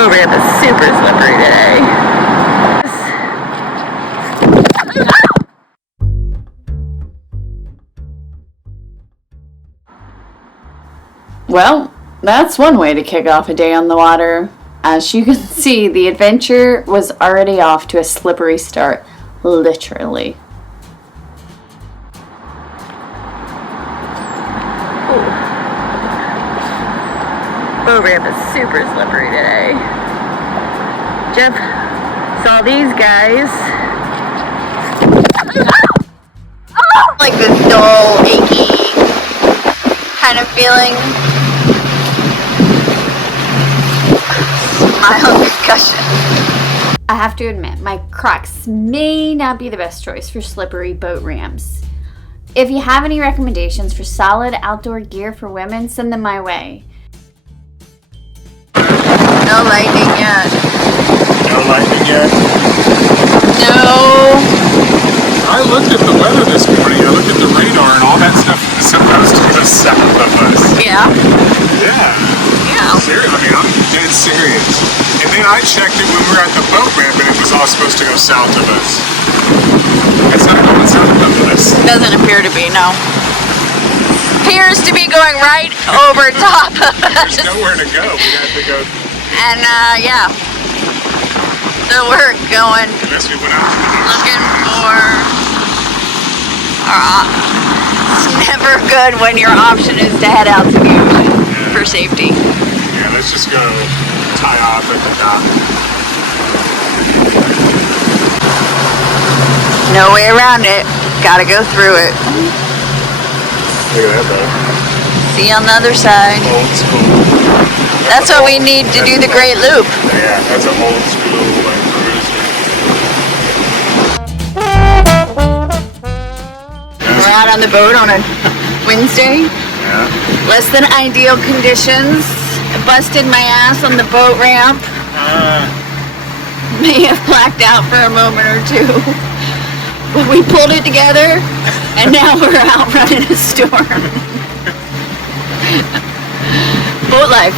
boat ramp is super slippery today. Well, that's one way to kick off a day on the water. As you can see, the adventure was already off to a slippery start, literally. Boat ramp is super slippery today. Jeff saw these guys. Like this dull, achy kind of feeling. Mild concussion. I have to admit, my Crocs may not be the best choice for slippery boat ramps. If you have any recommendations for solid outdoor gear for women, send them my way. No lightning yet. No lightning yet? No. I looked at the weather this morning. I looked at the radar and all that stuff is supposed to go south of us. Yeah. Yeah. Yeah. Serious. I mean, I'm dead serious. And then I checked it when we were at the boat ramp and it was all supposed to go south of us. It's not going south of us. Doesn't appear to be, no. Appears to be going right over top of us. There's nowhere to go. We have to go. And, yeah. So we're going, Unless we went out to the looking for, it's never good when your option is to head out to the ocean for safety. Yeah, let's just go tie off at the dock. No way around it. Gotta go through it. Look at that though. See you on the other side. Old school. That's what we need to do the Great Loop. Yeah, that's an old school like cruise. We're out on the boat on a Wednesday. Yeah. Less than ideal conditions. Busted my ass on the boat ramp. May have blacked out for a moment or two. But we pulled it together and now we're out running a storm. Boat life.